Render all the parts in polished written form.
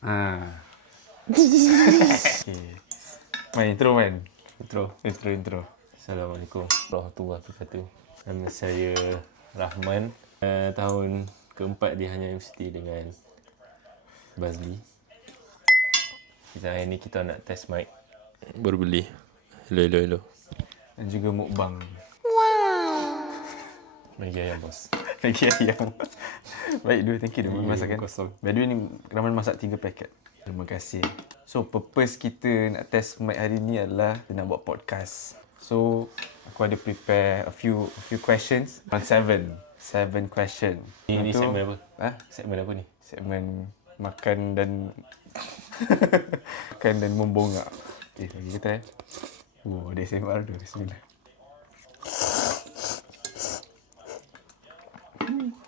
Okay. Main intro man. Intro. Assalamualaikum warahmatullahi wabarakatuh. Nama saya Rahman. Tahun keempat di Hanya Universiti dengan Bazli. Hari ni kita nak test mic. Baru beli. Hello. Dan juga mukbang. Bagi ayam bos. Lagi ayam. Baik, thank you Rahman masakan. kosong. By the way ni Rahman masak 3 paket. Terima kasih. So purpose kita nak test mic hari ni adalah kita nak buat podcast. So aku ada prepare a few questions. On 7 question. Ini Lepas tu- segmen apa? Ha? Segmen apa ni? Segmen makan dan makan dan membongak. Okay, bagi kita ada SMR tu. Bismillah.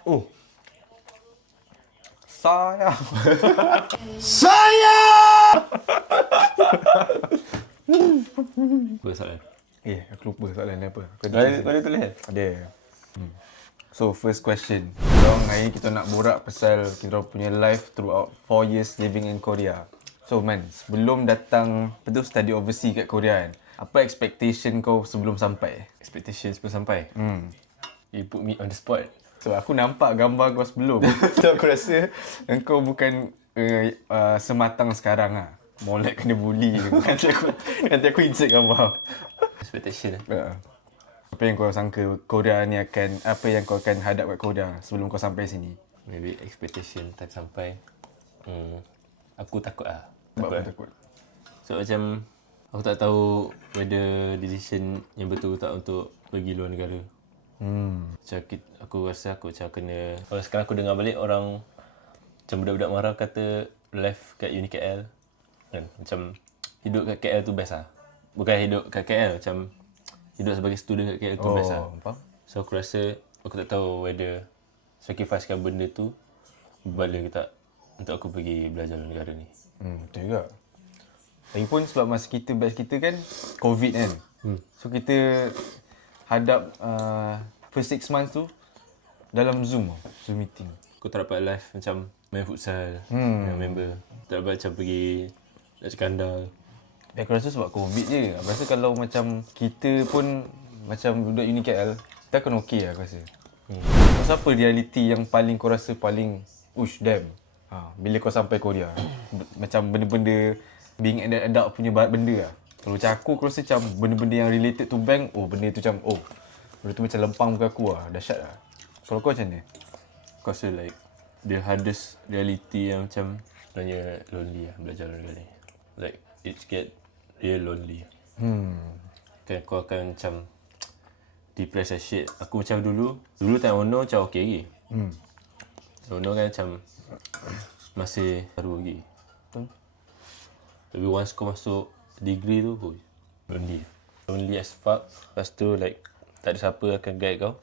Oh, Sayang. apa soalan? Aku lupa soalan dia apa. Aku Mana tulis? ada. So first question. Sekarang hari ni kita nak borak pasal kita punya life throughout 4 years living in Korea. So man, sebelum datang study overseas kat Korea kan, apa expectation kau sebelum sampai? Expectations pun sampai. You put me on the spot. So aku nampak gambar kau sebelum. So aku rasa engkau bukan sematang sekarang lah. More like kena bully. Nanti aku insert gambar. Expectation Apa yang kau sangka Korea ni akan, apa yang kau akan hadap kat Korea sebelum kau sampai sini? Maybe expectation tak sampai. Aku takut lah. Sebab apa takut? So macam aku tak tahu whether decision yang betul tak untuk pergi luar negara. Macam aku rasa aku macam kena. Kalau sekarang aku dengar balik orang macam budak-budak marah kata life kat Uni KL kan, macam hidup kat KL tu best lah. Bukan hidup kat KL, macam hidup sebagai student kat KL tu best lah. Faham? So aku rasa aku tak tahu whether sacrificekan benda tu berbaloi ke tak untuk aku pergi belajar luar negara ni. Betul juga. Lagipun sebab masa kita batch kita kan COVID kan. So kita hadap first 6 months tu dalam Zoom meeting. Aku tak dapat live macam main futsal dengan member. Tak dapat macam pergi nak cekandar. Aku rasa sebab COVID je. Aku rasa kalau macam kita pun macam budak Uni KL, kita akan okey lah aku rasa. Masa apa reality yang paling kau rasa paling damn. Bila kau sampai Korea. Macam benda-benda being an adult punya benda lah. Kalau macam aku rasa macam benda-benda yang related to bank, benda tu macam, benda tu macam lempang muka aku lah. Dahsyat lah. Kalau kau macam mana? Aku rasa like the hardest reality yang macam sebenarnya lonely lah belajar luar negara ni. Like it's get real lonely. Kan kau akan macam depressed as shit. Aku macam dulu time Ono macam okey lagi. Ono kan macam masih baru lagi. Tapi once kau masuk degree tu, lonely. Lonely as fuck. Lepas tu like tak ada siapa akan guide kau.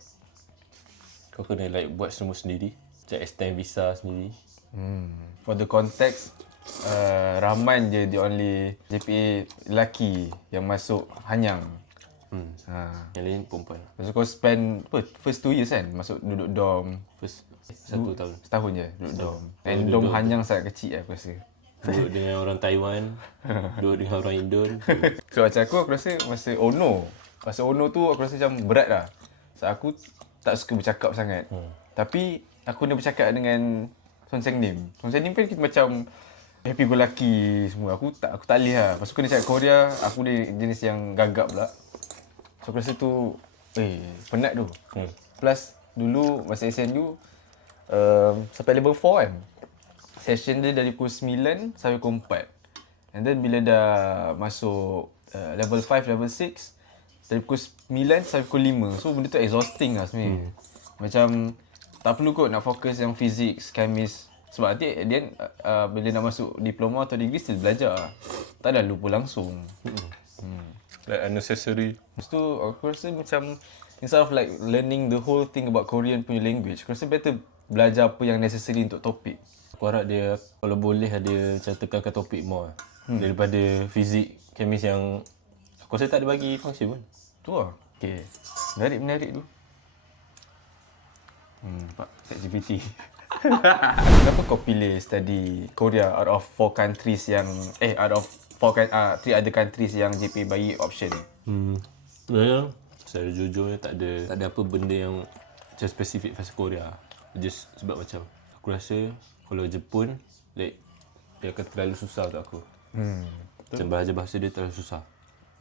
Kau kena like buat semua sendiri. Macam extend visa sendiri. For the context, Rahman je the only JPA lelaki yang masuk Hanyang. Yang lain perempuan. Lepas tu kau spend first 2 years kan masuk duduk dorm. First 1 tahun. Setahun je duduk dorm. And dorm Hanyang sangat kecil aku rasa. Duduk dengan orang Taiwan, duduk dengan orang Indon. So macam aku rasa masa Ono tu aku rasa macam berat lah. So aku tak suka bercakap sangat. Tapi aku kena bercakap dengan Son Seng Nim. Son Seng Nim kan kita macam happy go lucky semua. Aku tak boleh lah. Lepas tu kena cakap Korea, aku dia jenis yang gagap pula. So aku rasa tu penat tu. Plus dulu masa SNU sampai level 4 kan. Session dia dari pukul 9 sampai pukul 4. And then bila dah masuk level 5, level 6 dari pukul 9 sampai pukul 5. So benda tu exhausting lah sebenarnya. Macam tak perlu kot nak fokus yang physics, chemist. Sebab nanti dia bila nak masuk diploma atau degree still belajar. Tak ada lupa langsung. Like unnecessary. Lepas tu aku rasa macam instead of like learning the whole thing about Korean punya language, aku rasa better belajar apa yang necessary untuk topik. Aku harap dia kalau boleh dia macam tekankan topik more daripada fizik, kemis yang aku rasa tak ada bagi function pun. Tu lah. Okay. Menarik tu. Nampak ChatGPT. Kenapa kau pilih study Korea out of 4 countries yang out of 3 other countries yang JP bagi option? Sebenarnya secara jujur tak ada apa benda yang macam spesifik pasal Korea. Just sebab macam aku rasa kalau Jepun like dia akan terlalu susah untuk aku. Macam bahasa dia terlalu susah.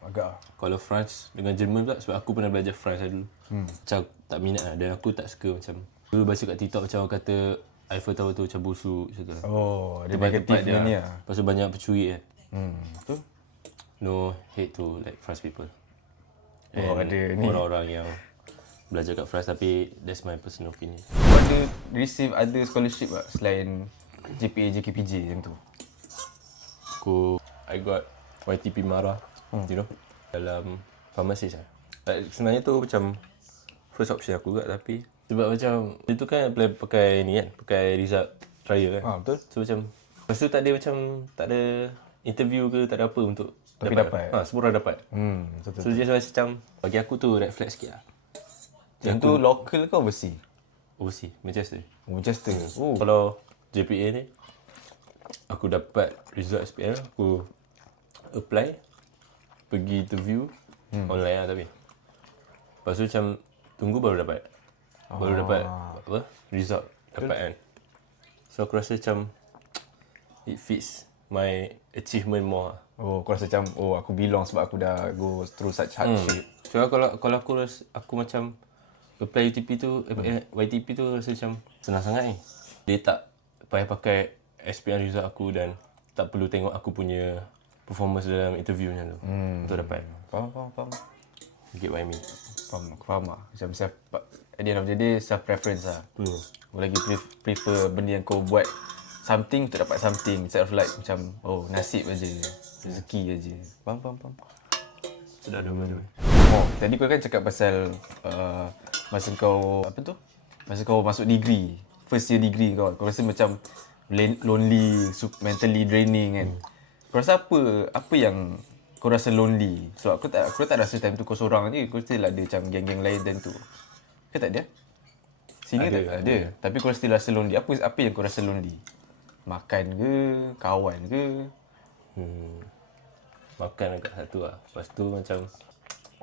Agak. Kalau France dengan Jerman pula sebab aku pernah belajar France dulu. Macam tak minat lah dan aku tak suka macam dulu baca kat TikTok macam orang kata Eiffel Tower tu macam busuk macam tu. Oh, dia Tempat negatif dia ni lah. Lepas tu banyak pencuri kan. Betul? No hate to like France people. Oh, And ada ni. orang-orang yang belajar kat France tapi that's my personal opinion. Kau ada receive other scholarship tak selain JPA, JKPJ macam tu? I got YTP Mara, you know, dalam pharmacist lah. Like, sebenarnya tu macam first option aku juga tapi sebab macam itu kan apply pakai ni kan, pakai result trial kan. Betul. So macam lepas tu tak ada interview ke, tak ada apa untuk Tapi dapat. semua orang dapat. Betul. So just macam bagi aku tu red flag sikit lah. Yang tu local ke overseas? Overseas, Manchester. Manchester. Oh. Kalau JPA ni aku dapat result SPM, aku apply, pergi interview online lah tapi. Lepas tu macam tunggu baru dapat. Baru dapat apa? Result dapat kan. So aku rasa macam it fits my achievement more. Oh, kau rasa macam aku belong sebab aku dah go through such hardship. So kalau aku macam apply UTP tu, YTP tu rasa macam senang sangat ni. Dia tak payah pakai SPM result aku dan tak perlu tengok aku punya performance dalam interview macam tu. Untuk dapat. Faham. Get what I mean. Aku faham lah. Macam at the end of the day, self-preference lah. Kau lagi prefer benda yang kau buat something untuk dapat something. Instead of like macam, nasib aja, rezeki aja. Faham. Sudah 2 minggu. Tadi kau kan cakap pasal masa kau, masa kau masuk degree, first year degree kau rasa macam lonely, mentally draining kan. Kau rasa apa yang kau rasa lonely? So aku tak rasa time tu kau seorang je. Kau still ada macam geng-geng lain dan tu. Ke tak ada? Sini ada. Tapi kau still rasa lonely. Apa yang kau rasa lonely? Makan ke? Kawan ke? Makan agak satu lah. Lepas tu macam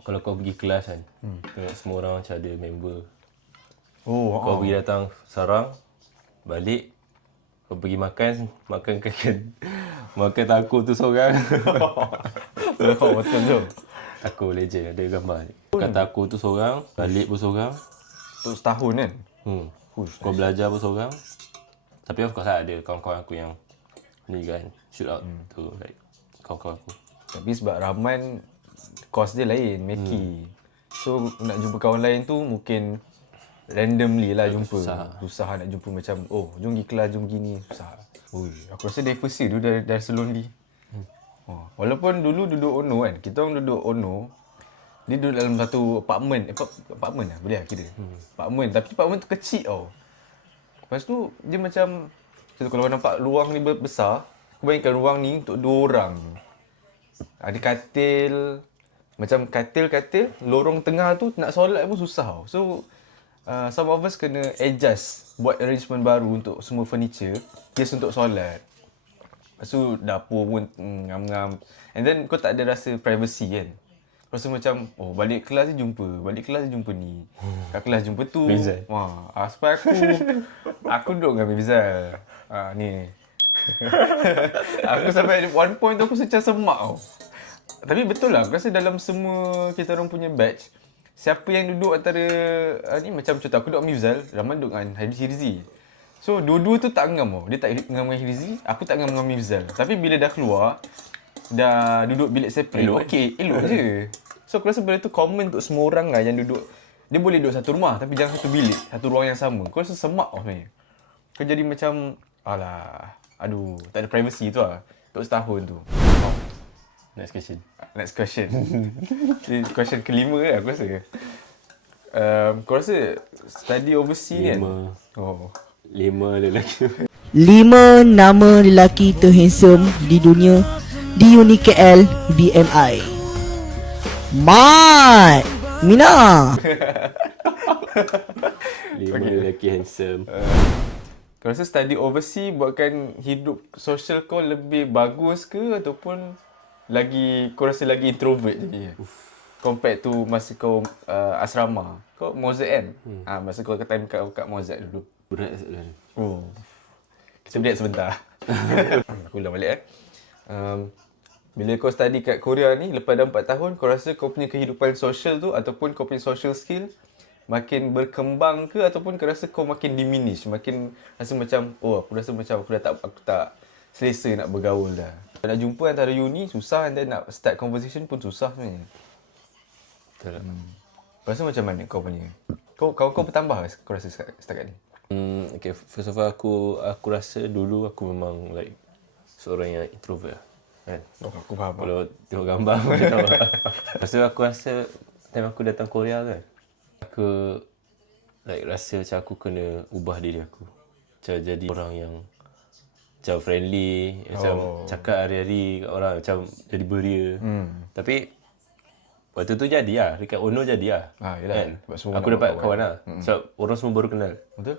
kalau kau pergi kelas kan, tengok semua orang macam ada member. Kau pergi datang sarang, balik, kau pergi makan taku tu seorang. Betul tu. Taku legend ada gambar ni. Makan taku tu seorang, balik pun seorang. Untuk setahun kan? Kau belajar pun seorang. Tapi of course lah ada kawan-kawan aku yang ni kan, shoot out tu like kawan-kawan aku. Tapi sebab Rahman course dia lain, Meki. So nak jumpa kawan lain tu mungkin randomly lah jumpa. Susah nak jumpa macam jom pergi kelas, jom gini, susah. Aku rasa dari first year tu dah rasa lonely. Walaupun dulu duduk Ono kan, kita orang duduk Ono, dia duduk dalam satu apartment lah boleh lah kira. Apartment, tapi apartment tu kecil tau. Lepas tu dia macam kalau nampak ruang ni besar, aku bayangkan ruang ni untuk 2 orang. Ada katil, macam katil, lorong tengah tu nak solat pun susah tau. So some of us kena adjust, buat arrangement baru untuk semua furniture just untuk solat. Lepas tu dapur pun ngam-ngam. And then kau tak ada rasa privacy kan. Rasa macam balik kelas je jumpa ni. Kat kelas jumpa tu. Rizal. Sebab aku duduk dengan Rizal. Ni. Aku sampai one point tu aku macam semak tau. Tapi betul lah, aku rasa dalam semua kita orang punya batch, siapa yang duduk antara ni macam contoh aku duduk dengan Mizal, Rahman duduk dengan Hafiz Hirzi. So dua-dua tu tak ngam tau. Dia tak ngam dengan Hirzi, aku tak ngam dengan Mizal. Tapi bila dah keluar, dah duduk bilik separate, elok je. So aku rasa benda tu common untuk semua orang lah yang duduk. Dia boleh duduk satu rumah tapi jangan satu bilik, satu ruang yang sama. Kau rasa semak tau sebenarnya. Kau jadi macam, tak ada privacy tu lah. Untuk setahun tu. Next question. Ini question kelima lah aku rasa. Kau rasa study overseas kan? 5 lelaki. 5 nama lelaki terhandsome di dunia di UniKL BMI. Mat Mina. 5 lelaki handsome. Kau rasa study overseas buatkan hidup social kau lebih bagus ke ataupun kau rasa lagi introvert jadi? Compared to masa kau asrama. Kau Mozart kan? Masa kau time kat Mozart dulu. Berat soalan. Oh. Kita break sebentar. Aku ulang balik bila kau study kat Korea ni, lepas dah 4 tahun, kau rasa kau punya kehidupan social tu ataupun kau punya social skill makin berkembang ke ataupun kau rasa kau makin diminish, makin rasa macam aku rasa macam aku tak selesa nak bergaul dah. Nak jumpa antara uni susah, and then nak start conversation pun susah sebenarnya. Betul. Rasa macam mana kau punya? Kau bertambah kau rasa setakat ni? Okay, first of all aku rasa dulu aku memang like seorang yang introvert kan. Aku faham. Kalau tengok gambar aku tahu. Lepas tu aku rasa time aku datang Korea kan, aku like rasa macam aku kena ubah diri aku. Macam jadi orang yang macam friendly, macam cakap hari-hari kat orang, macam jadi beria. Tapi waktu tu jadi lah, dekat Ono jadi lah. Yelah, Kan? sebab semua Aku nak dapat buat kawan lah. Sebab orang semua baru kenal. Betul?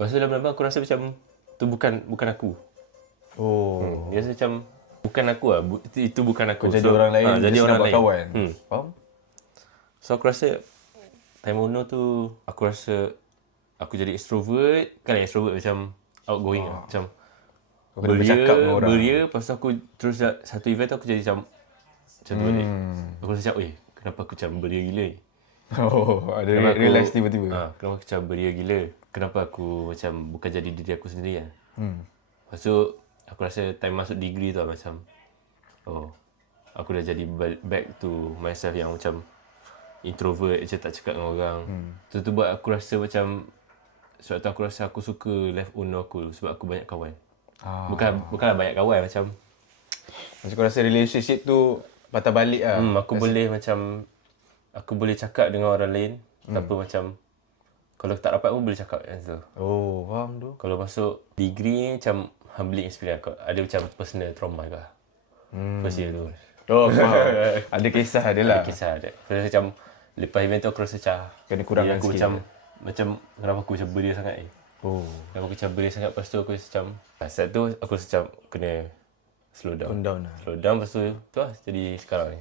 Lepas tu lama-lama aku rasa macam tu bukan aku. Dia rasa macam bukan aku lah. Itu bukan aku. Kau jadi orang lain, jadi just orang nak buat lain. kawan. Faham? So aku rasa time Ono tu aku rasa aku jadi extrovert. Kan extrovert macam outgoing lah. Macam Kau kena bercakap dengan orang. beria. Lepas tu aku terus satu event tu aku jadi macam tu balik. Aku rasa macam, kenapa aku macam beria gila ni? Ada realise tiba-tiba. Kenapa aku macam beria gila? Kenapa aku macam bukan jadi diri aku sendiri kan? Lepas tu aku rasa time masuk degree tu lah macam aku dah jadi back to myself yang macam introvert je, tak cakap dengan orang. Tu buat aku rasa macam sebab tu aku rasa aku suka left Uno aku sebab aku banyak kawan. Bukanlah banyak kawan macam kau rasa relationship tu patah balik lah. aku boleh macam aku boleh cakap dengan orang lain tanpa macam kalau tak rapat pun boleh cakap macam tu. Faham tu. Kalau masuk degree ni macam humbling experience. Ada macam personal trauma ke. First year tu. Faham. Ada kisah dia lah. Ada kisah ada. First macam lepas event tu aku rasa macam Kena kurangkan aku sikit. macam kenapa aku macam beria sangat ni. Kenapa aku macam beria sangat. Lepas tu aku rasa macam saat tu aku rasa macam kena slow down. Slow down lepas tu lah jadi sekarang ni.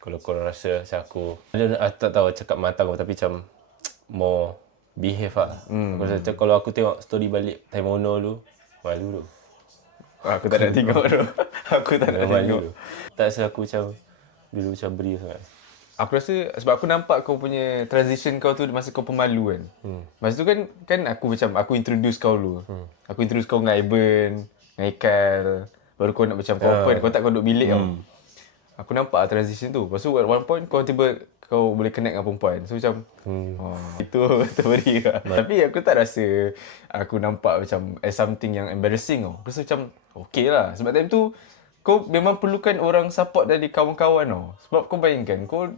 Kalau korang rasa macam aku tak tahu cakap matang tapi macam more behave lah. Aku rasa macam kalau aku tengok story balik time Ono dulu, malu tu. Aku tak nak tengok tu. Aku tak nak Malu tengok. tu. Tak rasa aku macam dulu macam beria sangat. Aku rasa sebab aku nampak kau punya transition kau tu masa kau pemalu kan. Masa tu kan aku introduce kau dulu. Aku introduce kau dengan Iben, dengan Ikal. Baru kau nak macam proper, kau tak kau duduk bilik tau. Aku nampak transition tu. Lepas tu at one point kau kau boleh connect dengan perempuan. So macam itu terberi lah. Tapi aku tak rasa aku nampak macam as something yang embarrassing tau. Aku rasa macam okay lah. Sebab time tu kau memang perlukan orang support dari kawan-kawan tau. Sebab kau bayangkan kau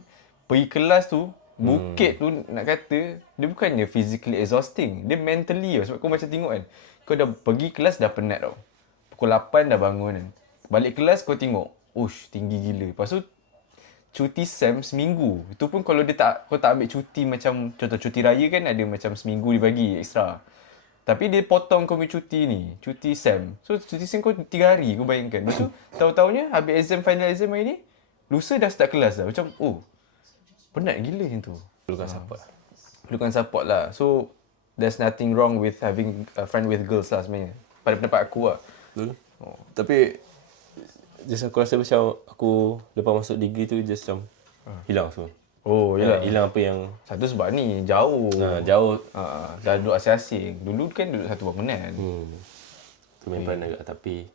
pergi kelas tu, bukit tu nak kata dia bukannya physically exhausting. Dia mentally tau. Sebab kau macam tengok kan, kau dah pergi kelas dah penat tau. Pukul 8 dah bangun kan. Balik kelas kau tengok, tinggi gila. Lepas tu cuti SEM seminggu. Itu pun kalau kau tak ambil cuti macam contoh cuti raya kan ada macam seminggu dibagi extra. Tapi dia potong kau punya cuti ni, cuti SEM. So cuti SEM kau 3 hari kau bayangkan. Lepas tu tahu-tahunya habis final exam hari ni, lusa dah start kelas dah. Macam penat gila macam tu. Perlukan support lah. So there's nothing wrong with having a friend with girls lah sebenarnya. Pada pendapat aku lah. Betul. Tapi just aku rasa macam aku lepas masuk degree tu just macam hilang semua. Yalah. Hilang apa yang Satu sebab ni jauh. jauh. Dah duduk asing-asing. Dulu kan duduk satu bangunan. Tu main peranan agak tapi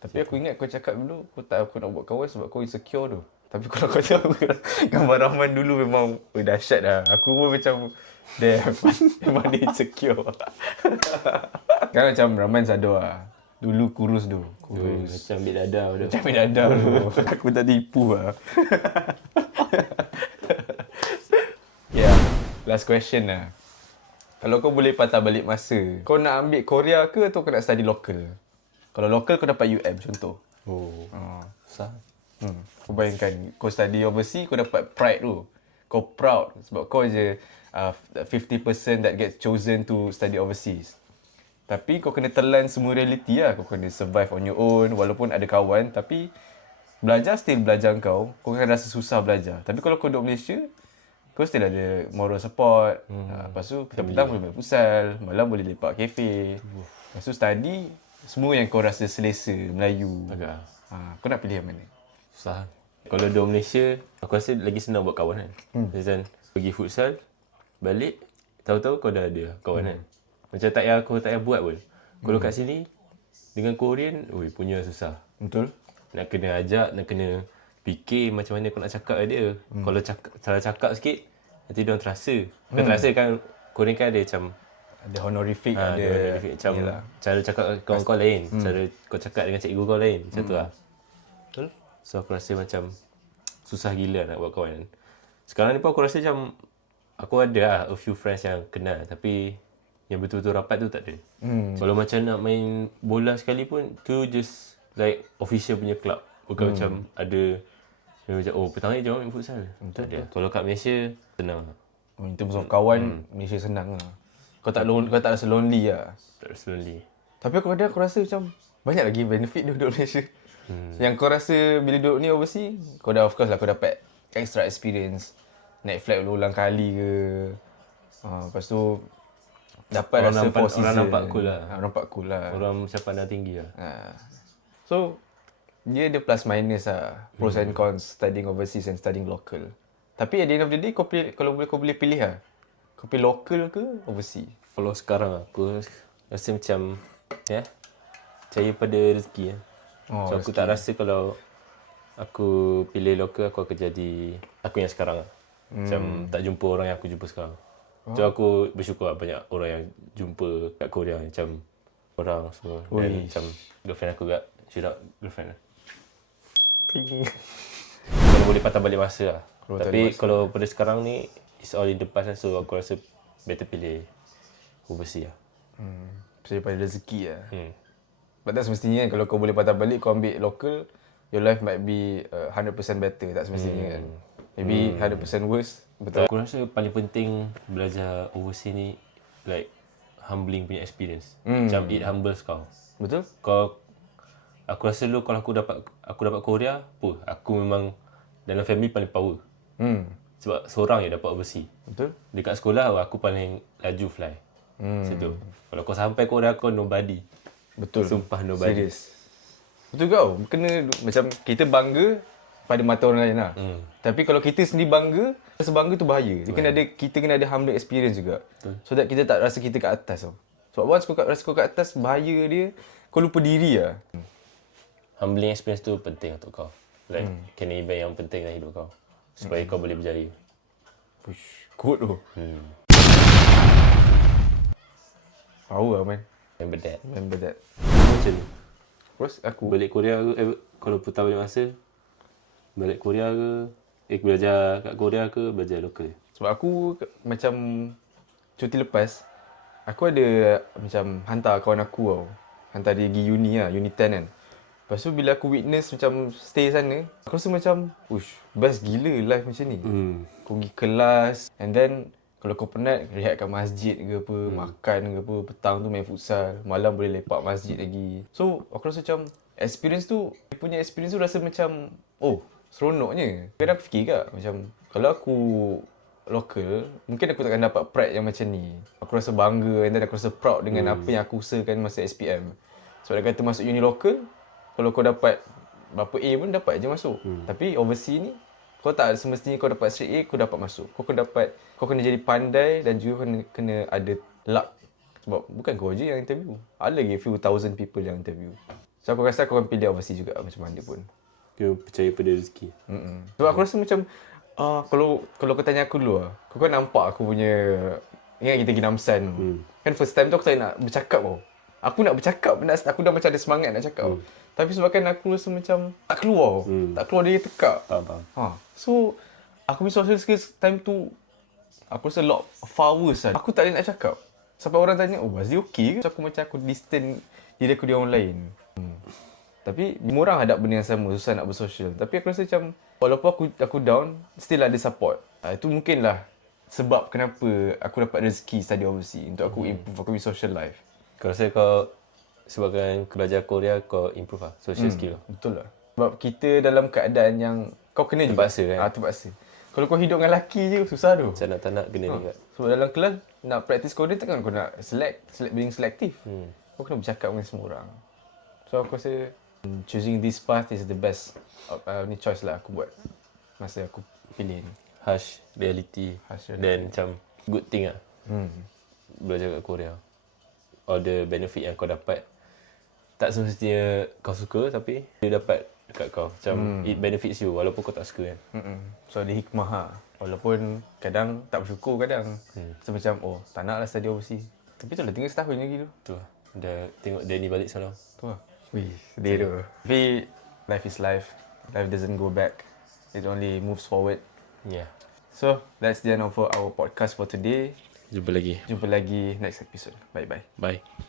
Tapi aku ingat kau cakap dulu aku nak buat kawan sebab kau insecure tu. Tapi kalau kau tahu gambar Rahman dulu memang dahsyat dah. Aku pun macam memang dia insecure. Sekarang macam Rahman sadar lah. Dulu kurus tu. macam ambil dada tu. Macam ambil dada tu. Aku tak tipu lah. Last question lah. Kalau kau boleh patah balik masa, kau nak ambil Korea ke atau kau nak study local? Kalau local kau dapat UM contoh. Susah. Kau bayangkan, kau study overseas, kau dapat pride tu. Kau proud sebab kau je 50% that gets chosen to study overseas. Tapi kau kena telan semua reality lah. Kau kena survive on your own. Walaupun ada kawan. Tapi belajar still belajar kau. Kau akan rasa susah belajar. Tapi kalau kau duduk Malaysia, kau still ada moral support. Lepas tu petang-petang boleh main futsal. Malam boleh lepak kafe. Lepas tu study. Semua yang kau rasa selesa. Melayu. Agak Kau nak pilih yang mana? susah. Kalau duduk Malaysia, aku rasa lagi senang buat kawan kan. Macam pergi futsal, balik, tahu-tahu kau dah ada kawan kan. Macam tak payah buat pun. Kalau kat sini, dengan Korean, punya susah. Betul? Nak kena ajak, nak kena fikir macam mana kau nak cakap dengan dia. Kalau salah cakap sikit, nanti dia orang terasa. Dia terasa kan, Korean kan ada macam Ada honorific. ada macam cara cakap dengan kawan kau lain. Cara kau cakap dengan cikgu kau lain. Macam tu lah. Betul? So aku rasa macam susah gila nak buat kawan. Sekarang ni pun aku rasa macam aku ada lah a few friends yang kenal. Tapi yang betul-betul rapat tu tak ada. Kalau macam nak main bola sekalipun, tu just like official punya club. Bukan macam ada macam petang ni jom main futsal. Tak ada. Kalau kat Malaysia, senang lah. In terms of kawan, Malaysia senang lah. Kau tak rasa lonely lah. Tak rasa lonely. Tapi aku rasa macam banyak lagi benefit duduk Malaysia. Yang kau rasa bila duduk ni overseas, kau dah of course lah kau dapat extra experience. Naik flight berulang kali ke. Lepas tu dapat rasa four season. Orang nampak cool lah. Orang nampak cool lah. Orang macam pandang tinggi lah. So, dia ada plus minus lah. Pros and cons studying overseas and studying local. Tapi at the end of the day, kalau kau boleh pilih lah. Kau pilih local ke overseas? Kalau sekarang aku rasa macam percaya pada rezeki lah. So aku tak rasa kalau aku pilih lokal aku akan jadi aku yang sekarang lah. Macam tak jumpa orang yang aku jumpa sekarang. So aku bersyukur lah banyak orang yang jumpa kat Korea macam orang semua. Dan macam girlfriend aku kat shoot out girlfriend lah. Kalau boleh patah balik masa lah. Tapi kalau pada sekarang ni it's all in the past lah. So aku rasa better pilih overseas lah. Percaya pada rezeki lah. But tak semestinya kan, kalau kau boleh patah balik, kau ambil local, your life might be 100% better. Tak semestinya kan. Maybe 100% worse. Betul. Aku rasa paling penting belajar overseas ni like humbling punya experience. Macam it humbles kau. Betul? Aku rasa dulu kalau aku dapat Korea, aku memang dalam family paling power. Sebab seorang je dapat overseas. Betul? Dekat sekolah aku paling laju fly. Situ. Kalau kau sampai Korea kau nobody. Betul. Sumpah nobody. Serius. Betul kau. Kena macam kita bangga pada mata orang lain lah. Tapi kalau kita sendiri bangga, rasa bangga tu bahaya. Kita kena ada humbling experience juga. So that kita tak rasa kita kat atas tau. Sebab once kau rasa kau kat atas, bahaya dia, kau lupa diri lah. Humbling experience tu penting untuk kau. Like kena event yang penting dalam hidup kau. Supaya kau boleh berjaya. Push. Good tu. Power lah man. Remember that. that. Macam ni. Terus aku Balik Korea ke, kalau putar balik masa, balik Korea ke, belajar kat Korea ke, belajar lokal? sebab aku macam cuti lepas, aku ada macam hantar kawan aku tau. Hantar dia pergi uni lah, uni 10 kan. Lepas tu bila aku witness macam stay sana, aku rasa macam, best gila life macam ni. Kau pergi kelas and then kalau kau penat, rehat kat masjid ke apa, makan ke apa, petang tu main futsal, malam boleh lepak masjid lagi. So, aku rasa macam experience tu, dia punya experience tu rasa macam, seronoknya. Kadang aku fikir kat, macam kalau aku local, mungkin aku takkan dapat pride yang macam ni. Aku rasa bangga and then aku rasa proud dengan apa yang aku usahakan masa SPM. Sebab dia kata masuk uni local, kalau kau dapat berapa A pun dapat je masuk. Tapi overseas ni, kau tak semestinya kau dapat straight A, kau dapat masuk. Kau kena jadi pandai dan juga kena ada luck. Sebab bukan kau je yang interview. Ada lagi few thousand people yang interview. So aku rasa aku akan pilih overseas juga macam mana pun. Kau percaya pada rezeki. Sebab aku rasa macam kalau kau tanya aku dulu kau kan nampak aku punya, ingat kita pergi Namsan tu. Kan first time tu aku tak nak bercakap tau. Aku nak bercakap, aku dah macam ada semangat nak cakap. Tapi sebabkan aku rasa macam tak keluar. Tak keluar dari tekak. Faham. So, aku punya social skills time tu, aku rasa lot of hours lah. Aku tak boleh nak cakap. Sampai orang tanya, Azli okey ke? So, aku distant diri aku di orang lain. Tapi, semua orang hadap benda yang sama, susah nak bersosial. Tapi aku rasa macam, walaupun aku down, still ada support. Itu mungkinlah sebab kenapa aku dapat rezeki study overseas. Untuk aku improve aku punya social life. Kau rasa kau sebabkan kau belajar Korea kau improve lah social skill. Betul lah. Sebab kita dalam keadaan yang kau kena Terpaksa juga. kan? Terpaksa. Kalau kau hidup dengan lelaki je susah tu. Macam nak tak nak kena juga. Sebab dalam kelas nak practice Korean takkan kau nak being selective. Kau kena bercakap dengan semua orang. So aku rasa choosing this path is the best ni choice lah aku buat masa aku pilih ni. Harsh reality. Harsh reality. Dan macam good thing lah. Belajar kat Korea. All the benefit yang kau dapat tak semestinya kau suka tapi dia dapat dekat kau. Macam it benefits you walaupun kau tak suka kan. So ada hikmah lah. Walaupun kadang tak bersyukur kadang. So macam tak nak lah study overseas. Tapi tu lah tinggal setahun lagi tu. Tu lah. Dah tengok Danny balik semalam. Tu lah. Wih, sedih tu. Tapi life is life. Life doesn't go back. It only moves forward. Yeah. So that's the end of our podcast for today. Jumpa lagi. Jumpa lagi next episode. Bye-bye. Bye.